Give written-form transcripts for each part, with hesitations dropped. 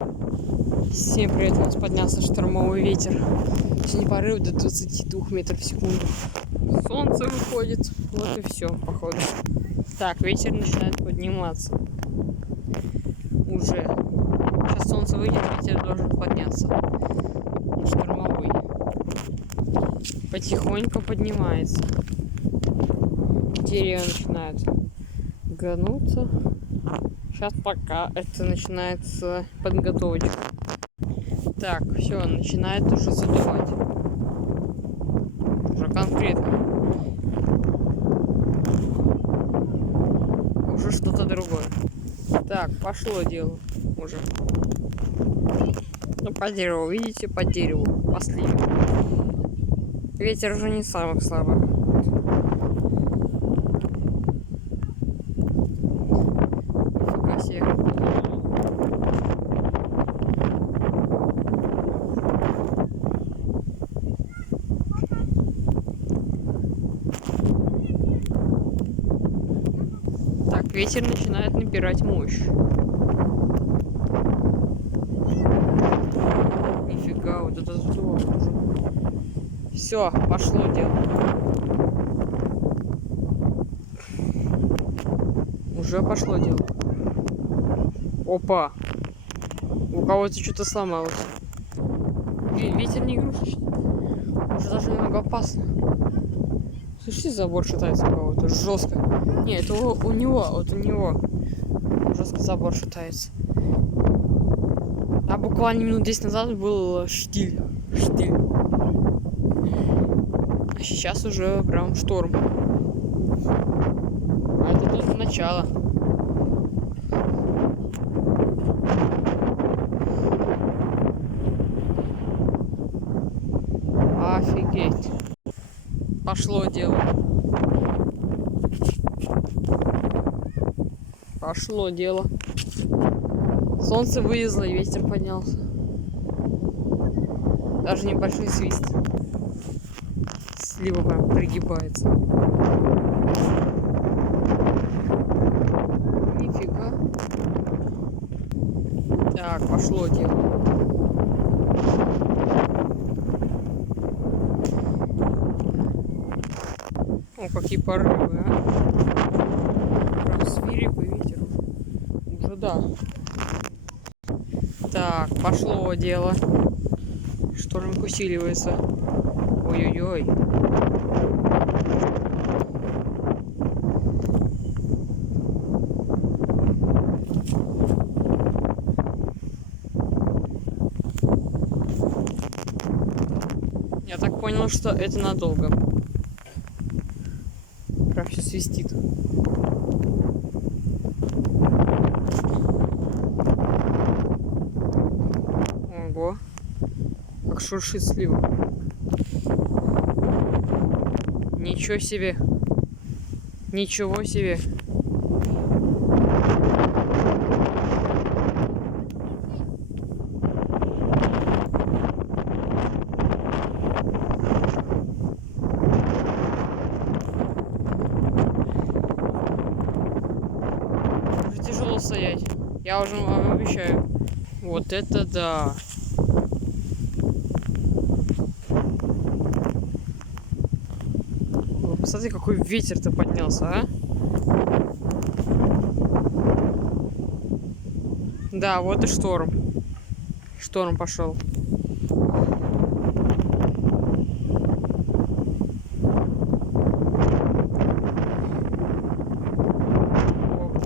Всем привет, у нас поднялся штормовый ветер. Сегодня порыв до 22 метров в секунду. Солнце выходит, вот и все, походу. Так, ветер начинает подниматься. Уже. Сейчас солнце выйдет, ветер должен подняться. Он штормовой. Потихоньку поднимается. Деревья начинают гнуться. Сейчас пока это начинается подготовочка. Так, все, начинает уже задувать. Уже конкретно. Уже что-то другое. Так, пошло дело уже. Ну, по дереву, видите, по дереву. Последний. Ветер уже не самых слабых. Нифига себе. Так, ветер начинает набирать мощь. Нифига, вот это здорово уже. Все, пошло дело. Уже пошло дело. Опа! У кого-то что-то сломалось. Блин, ветер не игрушечный. Уже даже немного опасно. Слышите, забор шатается у кого-то жестко. Не, это у него, вот у него жестко забор шатается. А буквально минут 10 назад был штиль. Штиль. А сейчас уже прям шторм. А это только начало. Офигеть. Пошло дело. Пошло дело. Солнце вылезло и ветер поднялся. Даже небольшой свист. Слива прям пригибается. Нифига. Так, пошло дело. О, какие порывы, а. Прям свирепый ветер. Уже да. Так, пошло дело. Шторм усиливается. Ой-ой-ой. Я так понял, что это надолго. Прям все свистит. Ого. Как шуршит слива. Ничего себе. Ничего себе. Уже тяжело стоять. Я уже вам обещаю. Вот это да. Посмотри, какой ветер-то поднялся, а? Да, вот и шторм. Шторм пошел.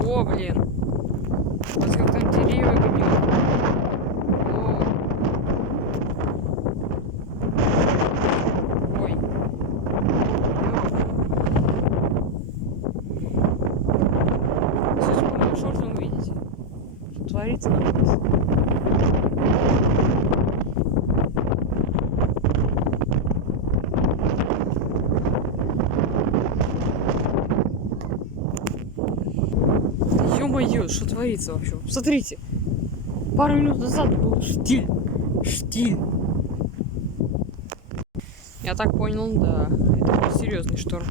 Ого, блин. Вот как там деревья гнут. Ой. Слушайте, по моим шортам вы видите, что творится на улице. Ё-моё, что творится вообще? Смотрите, пару минут назад был штиль. Штиль. Я так понял, да. Это был серьезный шторм.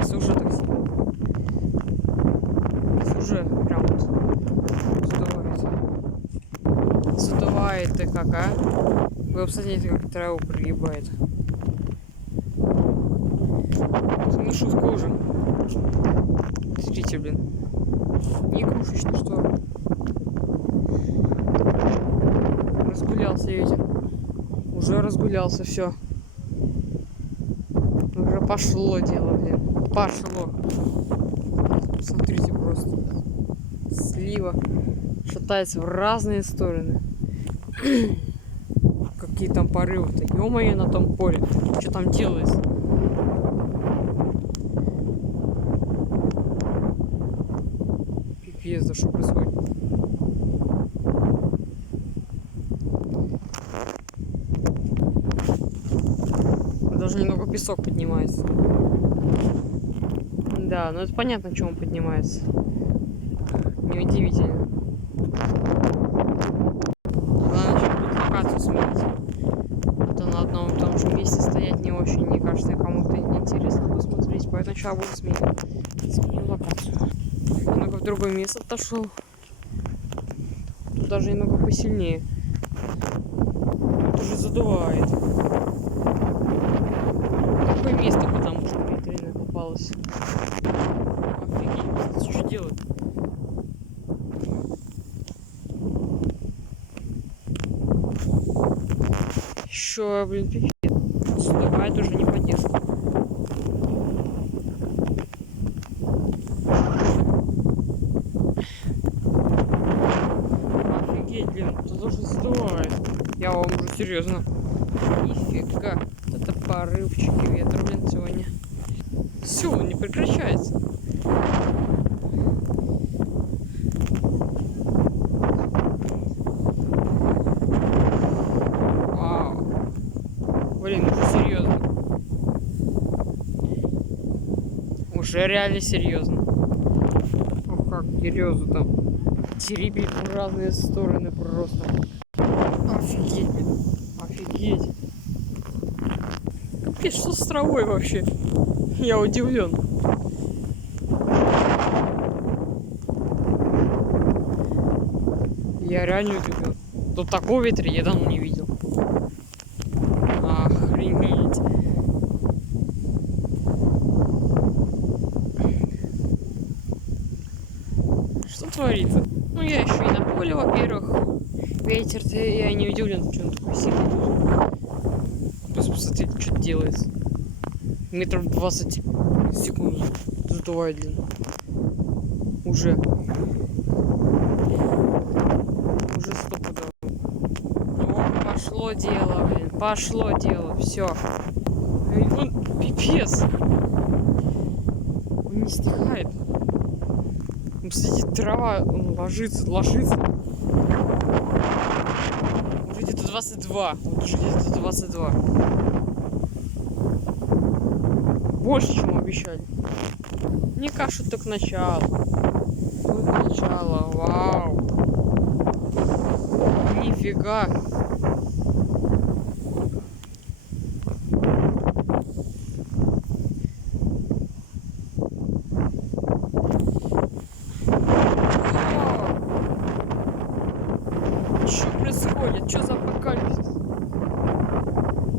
Если уже так сильно. Если уже прям вот сдувается. Задувает и как, а? Вы посмотрите, как траву пригибает. Это не шутка уже. Смотрите, блин. Не игрушечный шторм. Разгулялся, видите? Уже разгулялся, все. Уже пошло дело, блин. Пошло. Смотрите просто. Слива шатается в разные стороны. Какие там порывы-то. Ё-моё, на том поле. Что там делается? Пипец, да что происходит? Даже немного песок поднимается. Да, ну это понятно, почему он поднимается. Неудивительно. Главное, чтобы тут локацию сменить. Это на одном и том же месте стоять не очень, мне кажется, кому-то интересно посмотреть. Поэтому сейчас буду сменить локацию. Немного в другое место отошел. Тут даже немного посильнее. Тут уже задувает. Какое место, потому что ветряное попалось. Офигеть, что делать? Еще, блин, пипец. Задувает уже не по-детски. Офигеть, блин, тут уже задувает. Я вам уже серьезно. Нифига. Вот это порывчики ветра, блин, сегодня. Все, он не прекращается. Вау. Блин, уже серьезно. Уже реально серьезно. Ох, как серьезно там. Теребит в разные стороны просто. Офигеть, блин. Офигеть. Капец, что с травой вообще? Я удивлен. Я реально удивлен. Тут такого ветра я давно не видел. Охренеть. Что творится? Ну я еще и на поле, во-первых. Ветер-то я не удивлен, что он такой сильный тут. Просто посмотрите, что делается. Метров 20 секунд задувает, блин. Уже стопудово. О, пошло дело, блин. Пошло дело. Все. Он пипец. Он не стихает. Посмотрите, трава ложится. Уже где-то 22. Вот уже где-то 22. Больше, чем обещали. Мне кажется, только начало. Только начало. Вау. Нифига. Что происходит? Что за апокалипсис?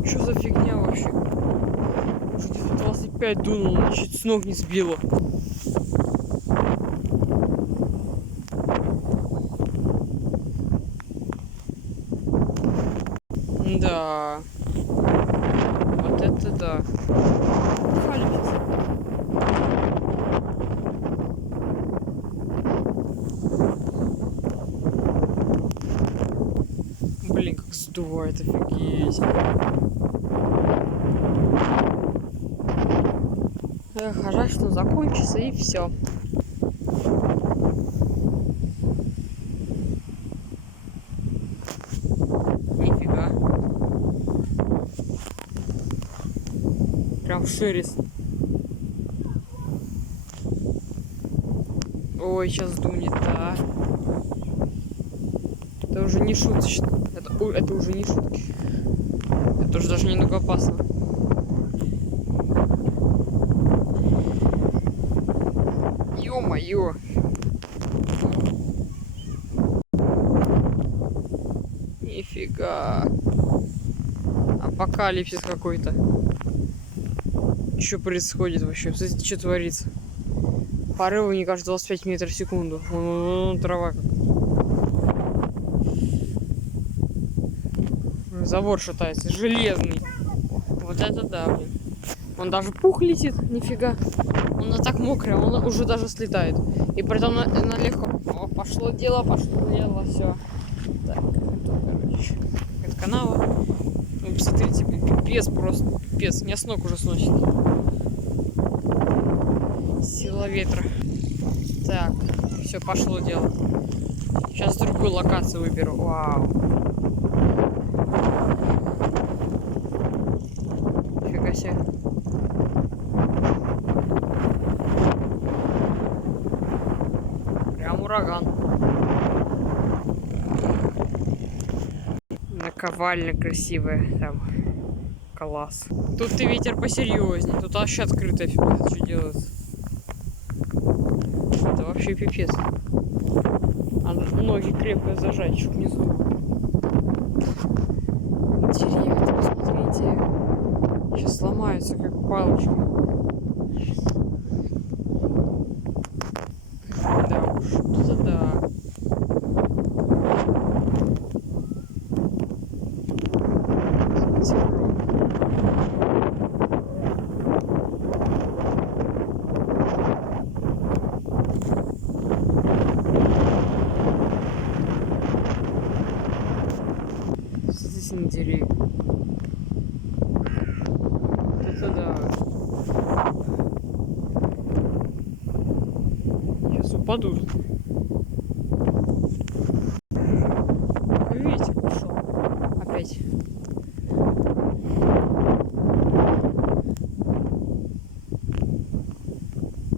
Что за фигня вообще? Уже где-то 25 дунуло, чуть с ног не сбило. Да. Вот это да. Апокалипсис. Блин, как сдувает, офигеть. Эх, а жаль, что закончится и все. Нифига. Прям шерсть. Ой, сейчас дунет, да. Это уже не шуточно. Это уже не шутки. Это уже даже немного опасно. Ё-моё. Нифига. Апокалипсис какой-то. Что происходит вообще? Смотрите, что творится. Порывы, мне кажется, 25 метров в секунду. Вон, трава как. Забор шатается. Железный. Вот это да, блин. Он даже пух летит. Нифига. Он так мокрый, он уже даже слетает. И при этом на легко. О, пошло дело, все. Так, это, короче, это канава. Ну, посмотрите, пипец просто, пипец. Меня с ног уже сносит. Сила ветра. Так, все, пошло дело. Сейчас другую локацию выберу. Вау. Фига себе. Прям ураган. Наковальня красивая. Там. Класс. Тут и ветер посерьезнее. Тут вообще открытая фигня. Что делается? Это вообще пипец. Надо ноги крепко зажать, чтобы не сдуло. Деревья, посмотрите. Сейчас сломаются, как палочки. Да уж, это да. Смотрите на деревья. Это да. Сейчас упадут. Ветер пошел. Опять.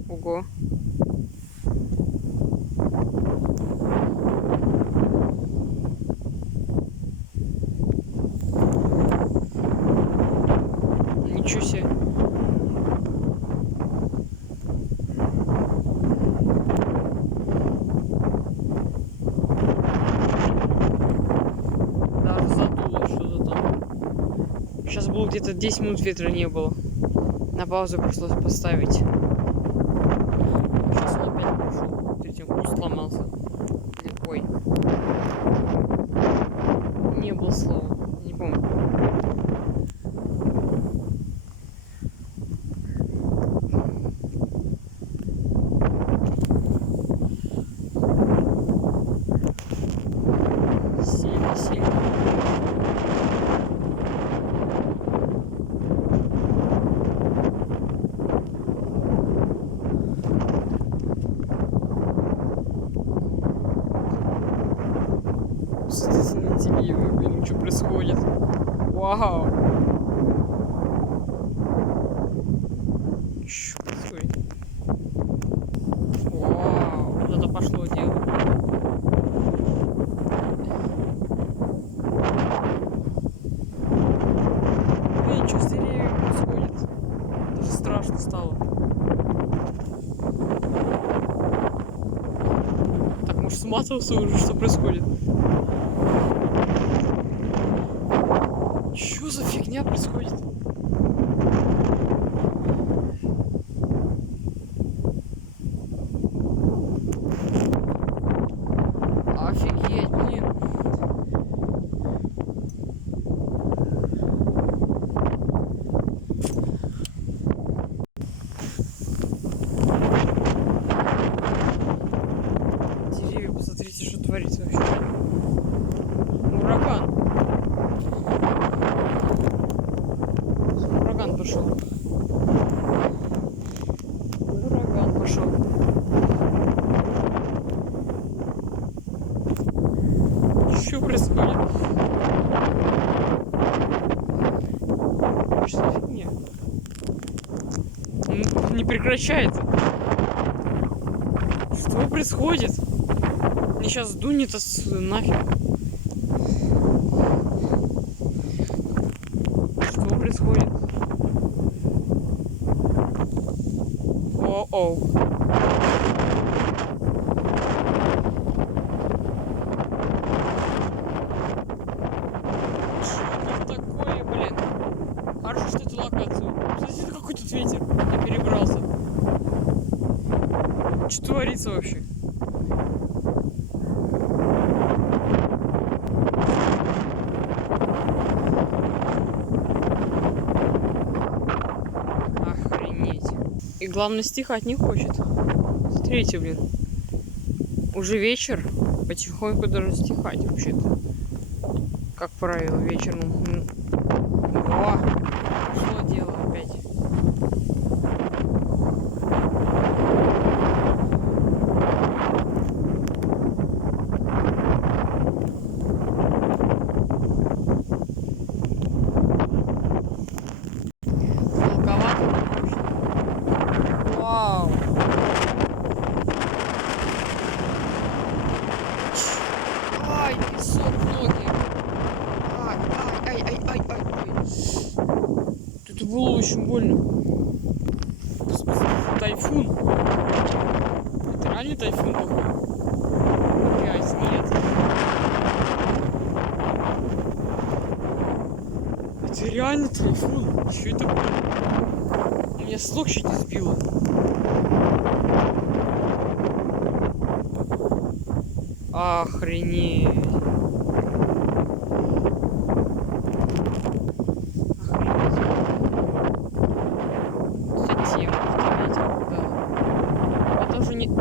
Ого. Ничего себе. Даже задуло что-то там. Сейчас было где-то 10 минут ветра не было. На паузу пришлось поставить. Сейчас он опять пошел. Смотрите, куст сломался. Ой. Не было слова. Не помню. Сильно, сильно. Смотрите на деревья, блин, что происходит? Вау! Что происходит? Вау! Вот это пошло дело. Блин, что с деревьями происходит? Даже страшно стало. Так, может, сматывался уже, что происходит? Что за фигня происходит? Офигеть, блин. Деревья, посмотрите, что творится вообще. Ураган. Ураган пошел. Ураган пошел. Что происходит? Что за фигня? Не прекращается. Что происходит? Мне сейчас дунет нафиг. Что происходит? О-оу. творится вообще? Охренеть. И главное, стихать не хочет. Смотрите, блин. Уже вечер. Потихоньку должен стихать вообще-то. Как правило, вечером. О! Что дело опять? Вау! Ай, песок в ноги! Ай. Это было очень больно. В смысле, тайфун? Это реально тайфун такой? Блять, нет. Это реально тайфун. Что это было? У меня с ног чуть не сбило. Охренеть.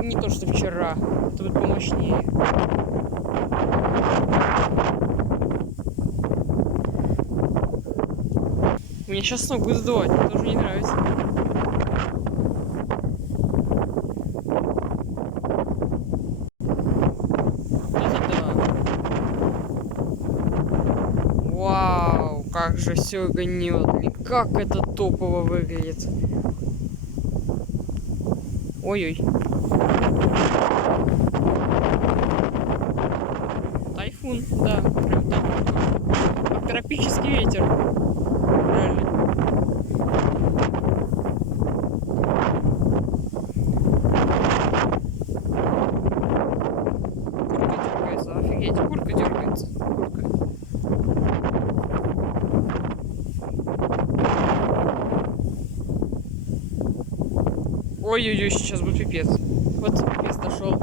Не то, что вчера. Это будет помощнее. Мне сейчас ног будет сдувать. Мне тоже не нравится. Это да. Вау, как же все гнет. И как это топово выглядит. Ой-ой. Тайфун, да, прям так. А тропический ветер. Правильно. Курка дергается, офигеть, курка дергается. Курка. Ой-ой-ой, сейчас будет пипец. Вот пипец дошел.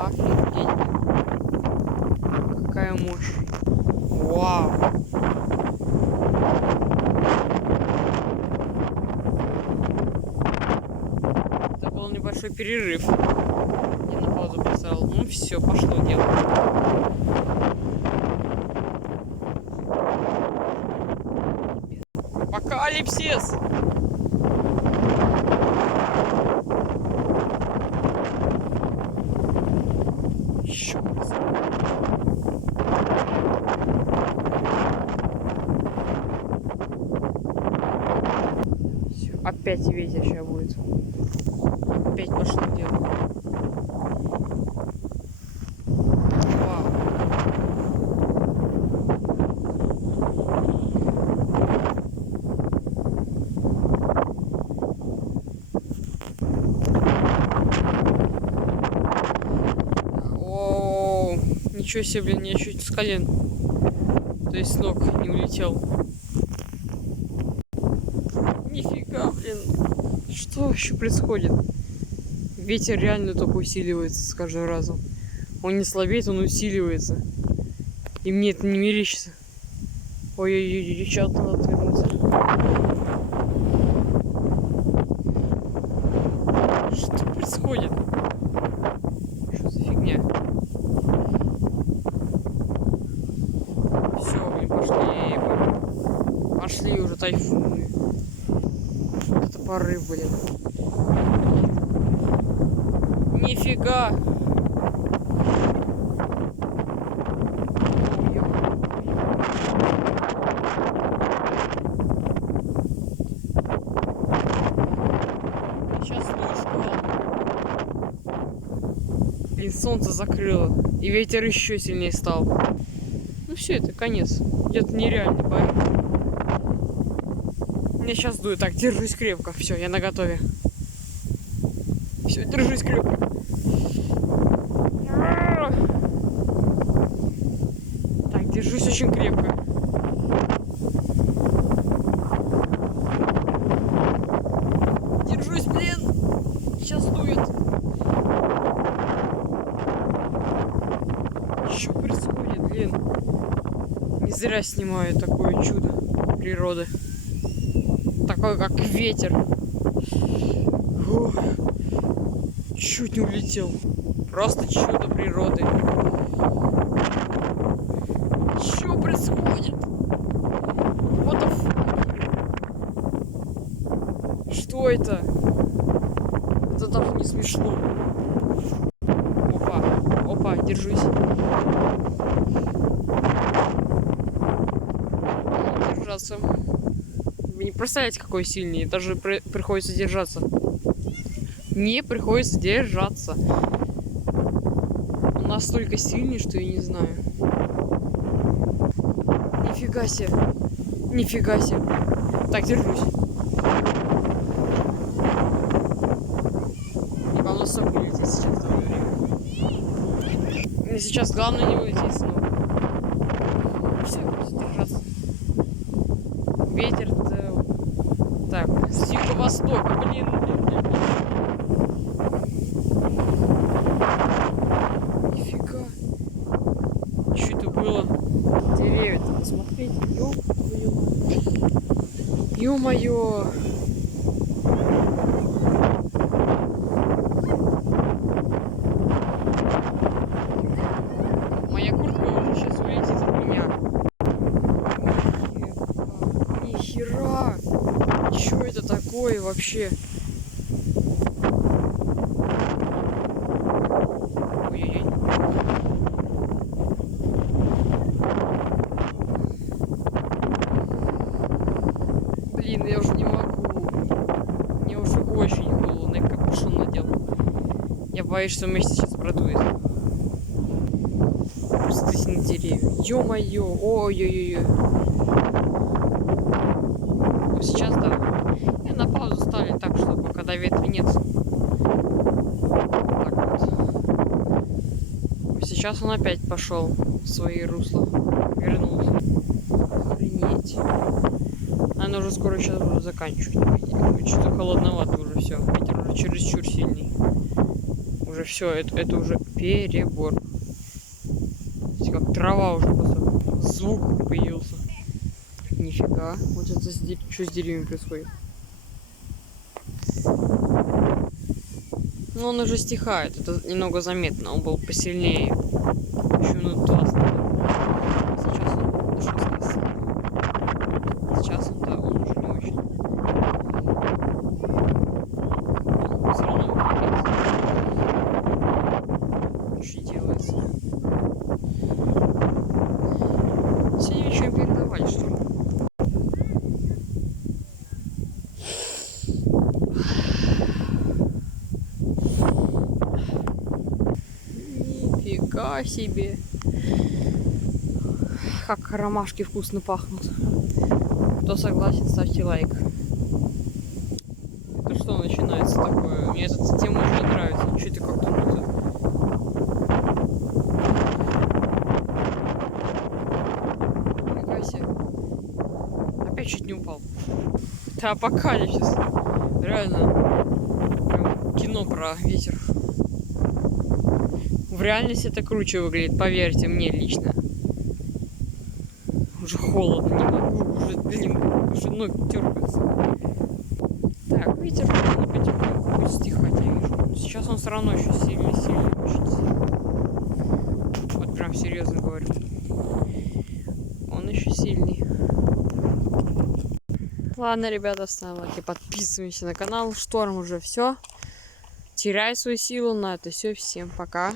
Офигеть. Какая мощь. Вау. Это был небольшой перерыв. Я на паузу поставил. Ну все, пошло дело. Апокалипсис! Еще раз. Все, опять ветер сейчас будет. Опять пошло дело. Вау. О, ничего себе, блин, я чуть с колен, то есть с ног не улетел. Нифига, блин. Что вообще происходит? Ветер реально только усиливается с каждым разом. Он не слабеет, он усиливается. И мне это не мерещится. Ой-ой-ой, девчата, надо отвернуться. Что происходит? Что за фигня? Все, блин, пошли. Пошли уже тайфуны. Вот это порыв, блин. Нифига! Сейчас дождь. Блин, солнце закрыло. И ветер еще сильнее стал. Ну все, это конец. Где-то нереальный парень. Я сейчас дует. Так, держусь крепко. Все, я наготове. Все, держусь крепко. Так, держусь очень крепко. Блин. Не зря снимаю такое чудо природы. Такой, как ветер. Фух. Чуть не улетел. Просто чудо природы. Что происходит? What the fuck? Что это? Это даже не смешно. Опа, опа, держись. Держаться. Вы не представляете, какой сильный. Даже приходится держаться. Не приходится держаться. Он настолько сильный, что я не знаю. Нифига себе. Нифига себе. Так, держусь. И вам нас вылететь сейчас в это время. Мне сейчас главное не вылететь снова. Все, держаться. Ветер-то... Так, с юго-востока, блин. Нифига. Что это было? Деревья-то посмотреть. Ё-моё. Моя куртка уже сейчас улетит от меня. Нихера. Чё это такое вообще? Ой-ой-ой. Блин, я уже не могу. Мне уже очень холодно, я капюшон надел. Я боюсь, что меня сейчас продует. Просто на деревья. Ё-моё. Ой-ой-ой. Вот сейчас, да. И на паузу ставили так, чтобы когда ветра нет. Так вот. Сейчас он опять пошел в свои русла. Вернулся. Охренеть. Наверное, уже скоро сейчас буду заканчивать. Что-то холодновато уже все. Ветер уже чересчур сильный. Уже все, это уже перебор. Как трава уже просто. Звук появился. Нифига. Вот это что с деревьями происходит. Ну он уже стихает. Это немного заметно. Он был посильнее. Еще минут 20. Сейчас он жестко. Сейчас он, да, он уже не очень. Все равно что делается. Сегодня вечером передавали, что ли? Нифига себе. Как ромашки вкусно пахнут. Кто согласен, ставьте лайк. Это что начинается такое? Мне эта тема уже не нравится. Что это как-то круто. Нифига себе. Опять чуть не упал. Это апокалипсис. Реально. Прям кино про ветер. В реальности это круче выглядит, поверьте мне лично. Уже холодно, не могу, уже, блин, уже ноги дергаются. Так, ветер потихоньку будет стихать, я вижу. Сейчас он все равно еще сильный, очень сильный. Вот прям серьезно говорю. Он еще сильный. Ладно, ребята, ставим лайки, подписываемся на канал. Шторм уже все. Теряй свою силу на это все. Всем пока.